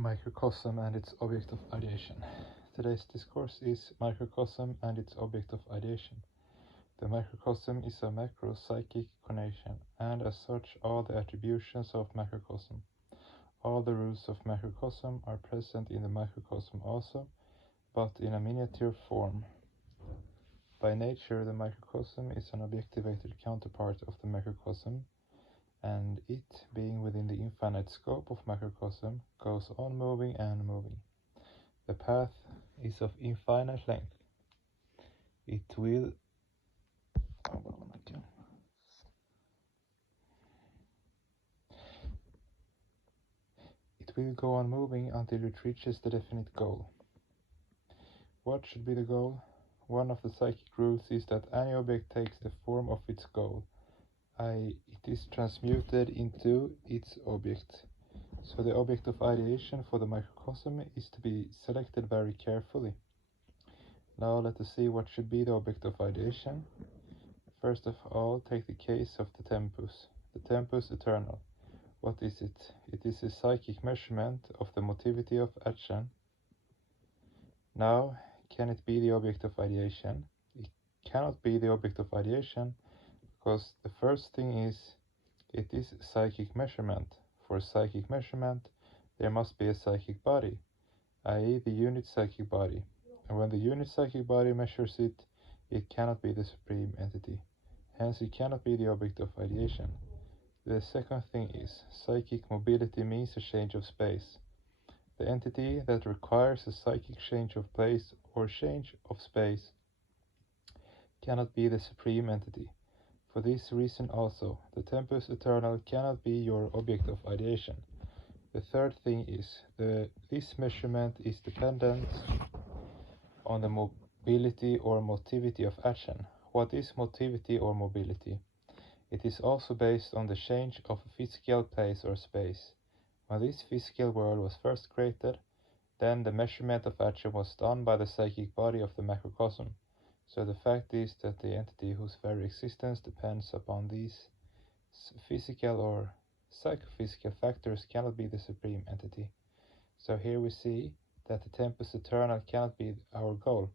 Microcosm and its object of ideation. Today's discourse is microcosm and its object of ideation. The microcosm is a macro-psychic connection, and as such all the attributions of macrocosm. All the rules of macrocosm are present in the microcosm also, but in a miniature form. By nature, the microcosm is an objectivated counterpart of the macrocosm, and it, being within the infinite scope of macrocosm, goes on moving and moving. The path is of infinite length. It will go on moving until it reaches the definite goal. What should be the goal? One of the psychic rules is that any object takes the form of its goal, i.e. it is transmuted into its object. So the object of ideation for the microcosm is to be selected very carefully. Now let us see what should be the object of ideation. First of all, take the case of the tempus. The tempus eternal. What is it? It is a psychic measurement of the motivity of action. Now, can it be the object of ideation? It cannot be the object of ideation, because the first thing is, it is psychic measurement. For psychic measurement, there must be a psychic body, i.e. the unit psychic body. And when the unit psychic body measures it, it cannot be the supreme entity. Hence, it cannot be the object of ideation. The second thing is, psychic mobility means a change of space. The entity that requires a psychic change of place or change of space cannot be the supreme entity. For this reason also, the tempus eternal cannot be your object of ideation. The third thing is, this measurement is dependent on the mobility or motivity of action. What is motivity or mobility? It is also based on the change of a physical place or space. When this physical world was first created, then the measurement of action was done by the psychic body of the macrocosm. So the fact is that the entity whose very existence depends upon these physical or psychophysical factors cannot be the supreme entity. So here we see that the tempus eternal cannot be our goal.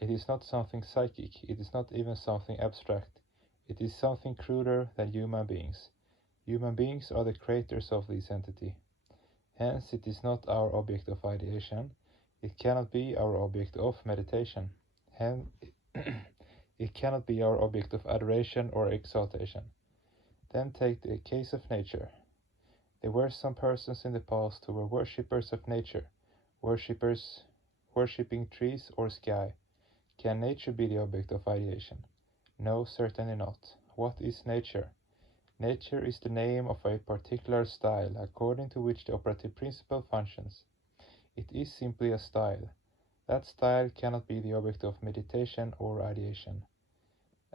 It is not something psychic, it is not even something abstract. It is something cruder than human beings. Human beings are the creators of this entity. Hence, it is not our object of ideation. It cannot be our object of meditation. Hence, it cannot be our object of adoration or exaltation. Then take the case of nature. There were some persons in the past who were worshippers of nature, worshipping trees or sky. Can nature be the object of ideation? No, certainly not. What is nature? Nature is the name of a particular style, according to which the operative principle functions. It is simply a style. That style cannot be the object of meditation or ideation.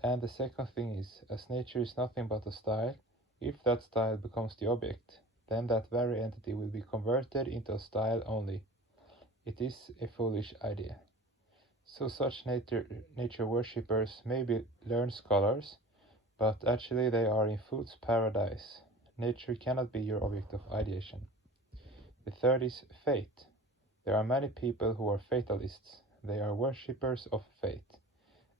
And the second thing is, as nature is nothing but a style, if that style becomes the object, then that very entity will be converted into a style only. It is a foolish idea. So such nature worshippers may be learned scholars, but actually they are in fool's paradise. Nature cannot be your object of ideation. The third is fate. There are many people who are fatalists. They are worshippers of fate.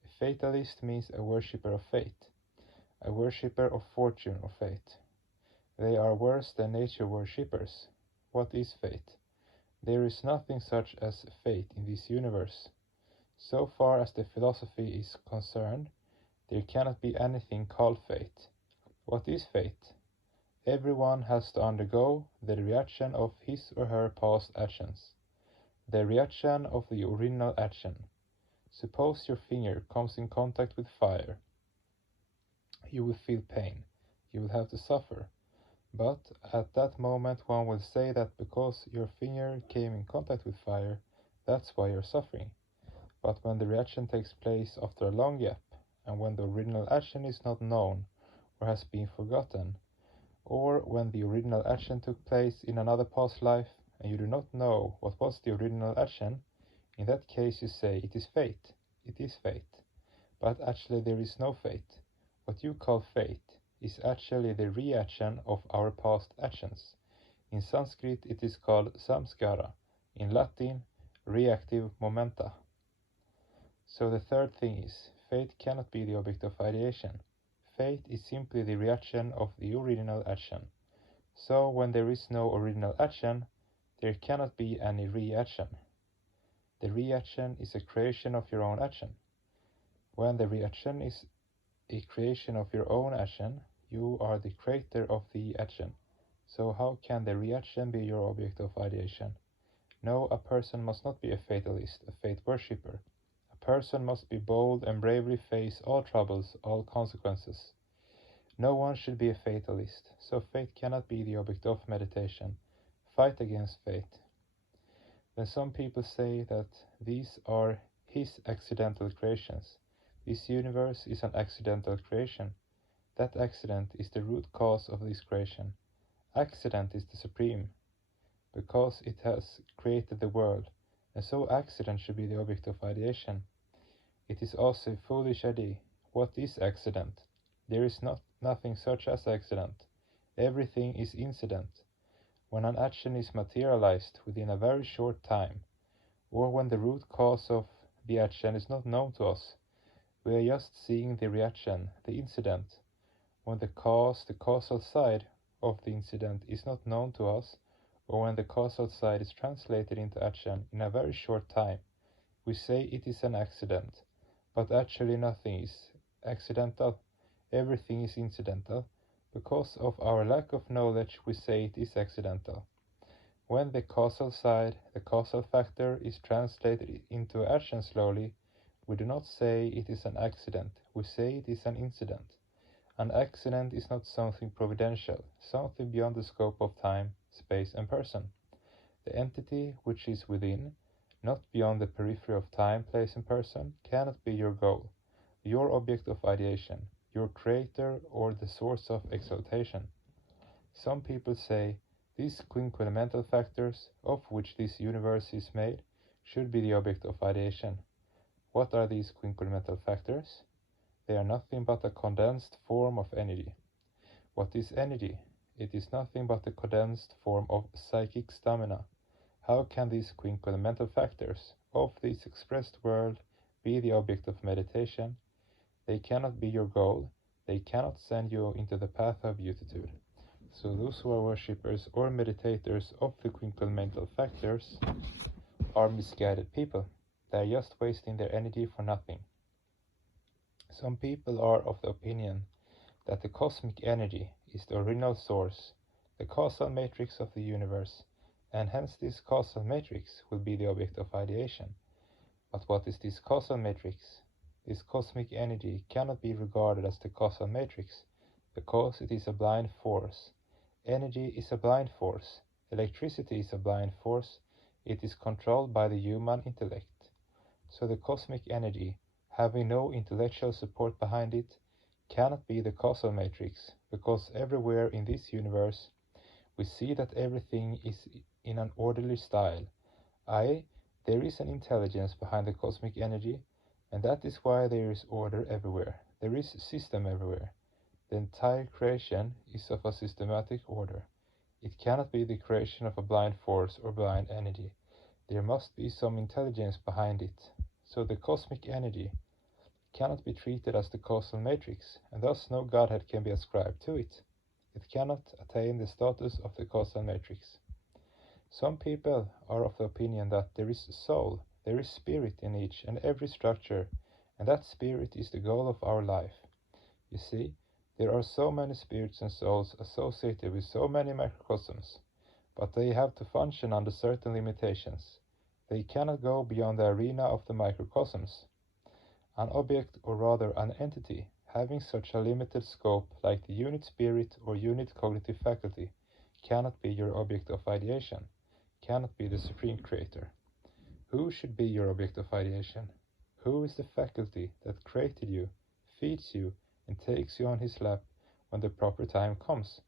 A fatalist means a worshipper of fate, a worshipper of fortune or fate. They are worse than nature worshippers. What is fate? There is nothing such as fate in this universe. So far as the philosophy is concerned, there cannot be anything called fate. What is fate? Everyone has to undergo the reaction of his or her past actions, the reaction of the original action. Suppose your finger comes in contact with fire. You will feel pain. You will have to suffer. But at that moment one will say that because your finger came in contact with fire, that's why you're suffering. But when the reaction takes place after a long gap, and when the original action is not known or has been forgotten, or when the original action took place in another past life and you do not know what was the original action, in that case you say it is fate, it is fate. But actually there is no fate. What you call fate is actually the reaction of our past actions. In Sanskrit it is called samskara, in Latin reactive momenta. So the third thing is, fate cannot be the object of ideation. Fate is simply the reaction of the original action. So when there is no original action, there cannot be any reaction. The reaction is a creation of your own action. When the reaction is a creation of your own action, you are the creator of the action. So how can the reaction be your object of ideation? No, a person must not be a fatalist, a fate worshipper. A person must be bold and bravely face all troubles, all consequences. No one should be a fatalist, so fate cannot be the object of meditation. Fight against fate. Then some people say that these are his accidental creations. This universe is an accidental creation. That accident is the root cause of this creation. Accident is the supreme, because it has created the world, and so accident should be the object of ideation. It is also a foolish idea. What is accident? There is nothing such as accident. Everything is incident. When an action is materialized within a very short time, or when the root cause of the action is not known to us, we are just seeing the reaction, the incident. When the causal side of the incident is not known to us, or when the causal side is translated into action in a very short time, we say it is an accident, but actually nothing is accidental. Everything is incidental. Because of our lack of knowledge, we say it is accidental. When the causal side, the causal factor, is translated into action slowly, we do not say it is an accident, we say it is an incident. An accident is not something providential, something beyond the scope of time, space, and person. The entity which is within, not beyond the periphery of time, place, and person, cannot be your goal, your object of ideation, your creator, or the source of exaltation. Some people say these quinquelemental factors, of which this universe is made, should be the object of ideation. What are these quinquelemental factors? They are nothing but a condensed form of energy. What is energy? It is nothing but a condensed form of psychic stamina. How can these quinquelemental factors of this expressed world be the object of meditation? They cannot be your goal. They cannot send you into the path of beatitude. So those who are worshippers or meditators of the quinquelemental factors are misguided people. They are just wasting their energy for nothing. Some people are of the opinion that the cosmic energy is the original source, the causal matrix of the universe, and hence this causal matrix will be the object of ideation. But what is this causal matrix? This cosmic energy cannot be regarded as the causal matrix, because it is a blind force. Energy is a blind force. Electricity is a blind force. It is controlled by the human intellect. So the cosmic energy, having no intellectual support behind it, cannot be the causal matrix, because everywhere in this universe we see that everything is in an orderly style, i.e., there is an intelligence behind the cosmic energy, and that is why there is order everywhere. There is system everywhere. The entire creation is of a systematic order. It cannot be the creation of a blind force or blind energy. There must be some intelligence behind it. So the cosmic energy cannot be treated as the causal matrix, and thus no godhead can be ascribed to it. It cannot attain the status of the causal matrix. Some people are of the opinion that there is soul, there is spirit in each and every structure, and that spirit is the goal of our life. You see, there are so many spirits and souls associated with so many microcosms, but they have to function under certain limitations. They cannot go beyond the arena of the microcosms. An object, or rather an entity, having such a limited scope like the unit spirit or unit cognitive faculty, cannot be your object of ideation, cannot be the supreme creator. Who should be your object of ideation? Who is the faculty that created you, feeds you, and takes you on his lap when the proper time comes?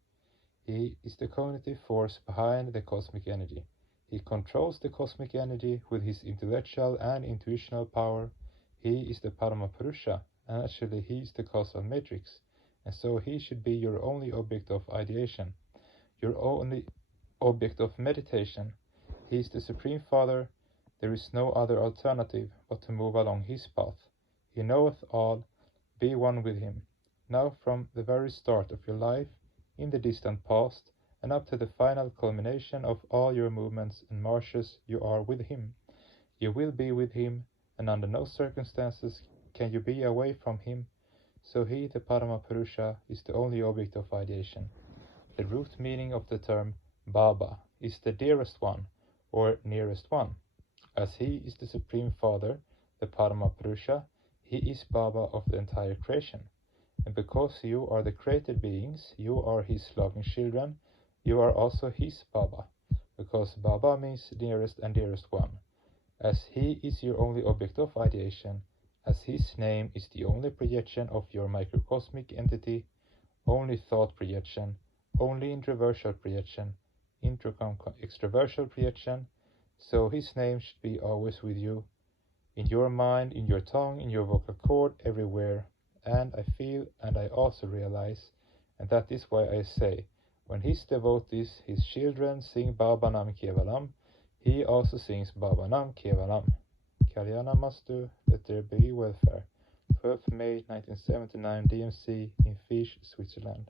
He is the cognitive force behind the cosmic energy. He controls the cosmic energy with his intellectual and intuitional power. He is the Paramapurusha, and actually he is the causal matrix, and so he should be your only object of ideation, your only object of meditation. He is the Supreme Father. There is no other alternative but to move along his path. He knoweth all. Be one with him. Now from the very start of your life, in the distant past, and up to the final culmination of all your movements and marches, you are with him. You will be with him, and under no circumstances can you be away from him. So he, the Paramapurusha, is the only object of ideation. The root meaning of the term Baba is the dearest one, or nearest one. As he is the Supreme Father, the Paramapurusha, he is Baba of the entire creation. And because you are the created beings, you are his loving children, you are also his Baba, because Baba means nearest and dearest one. As he is your only object of ideation, as his name is the only projection of your microcosmic entity, only thought projection, only introversial projection, extraversial projection, so his name should be always with you, in your mind, in your tongue, in your vocal cord, everywhere. And I feel, and I also realize, and that is why I say, when his devotees, his children, sing Baba Nam Kevalam, he also sings Baba Nam Kevalam. Kalyana Mastu, let there be welfare. 12th May 1979, DMC in Fiche, Switzerland.